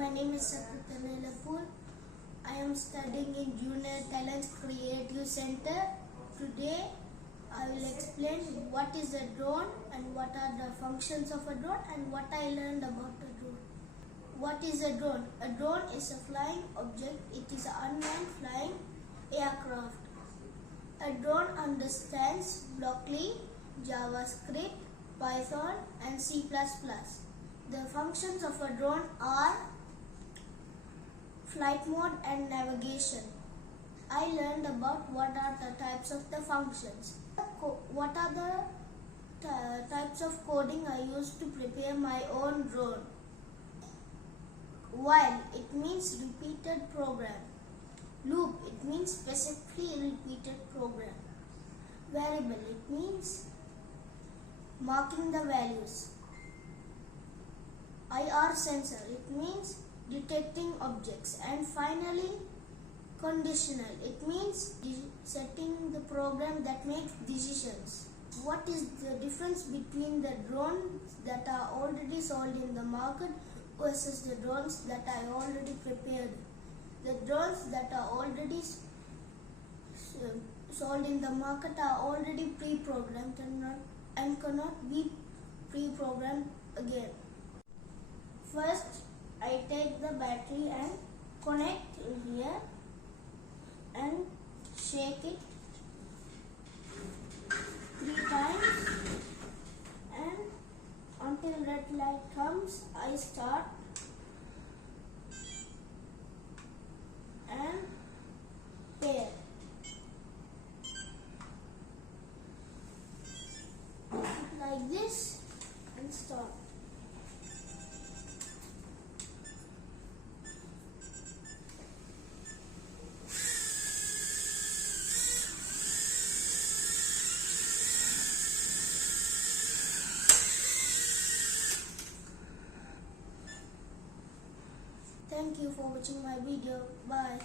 my name is Sathuta Nelupul. I am studying in Junior Talent Creative Center. Today, I will explain what is a drone and what are the functions of a drone and what I learned about a drone. What is a drone? A drone is a flying object. It is an unmanned flying aircraft. A drone understands Blockly, JavaScript, Python and C++. The functions of a drone are flight mode and navigation. I learned about what are the types of the functions. What are the types of coding I used to prepare my own drone. While, it means repeated program. Loop, it means specifically repeated program. Variable, it means marking the values. IR sensor, it means detecting objects. And finally, conditional, it means setting the program that makes decisions. What is the difference between the drones that are already sold in the market versus the drones that I already prepared? The drones that are already sold in the market are already pre-programmed and cannot be pre-programmed again. First, I take the battery and connect in here and shake it 3 times, and until red light comes, I start and pair. Like this and start. Thank you for watching my video. Bye.